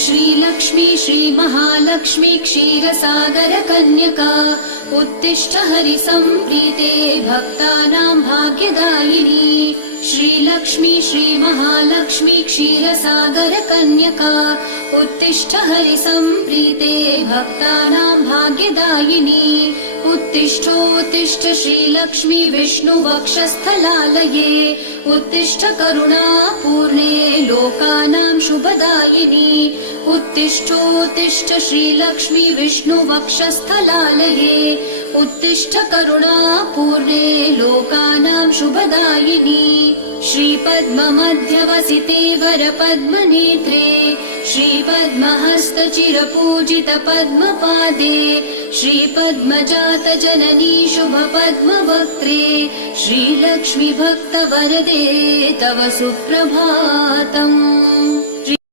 श्रीलक्ष्मी श्रीमहालक्ष्मी क्षीरसागर कन्यका उत्तिष्ठ हरिसम्प्रीते भक्तानां भाग्यदायिनी। श्रीलक्ष्मी श्रीमहालक्ष्मी क्षीरसागर कन्यका उत्तिष्ठ हरिसम्प्रीते भक्तानां भाग्यदायिनी। उत्तिष्ठोत्तिष्ठ श्रीलक्ष्मी विष्णुवक्षस्थलालये उत्तिष्ठ करुणापूर्णे लोकानां शुभदायिनी। उत्तिष्ठोत्तिष्ठ श्रीलक्ष्मी विष्णुवक्षस्थलालये उत्तिष्ठ करुणापूर्णे लोकानां शुभदायिनी। श्रीपद्ममध्यवसिते वरपद्मनेत्रे श्रीपद्महस्तचिरपूजित पद्मपादे श्रीपद्मजात जननी शुभपद्मवक्त्रे श्रीलक्ष्मी भक्तवरदे तव सुप्रभातम्।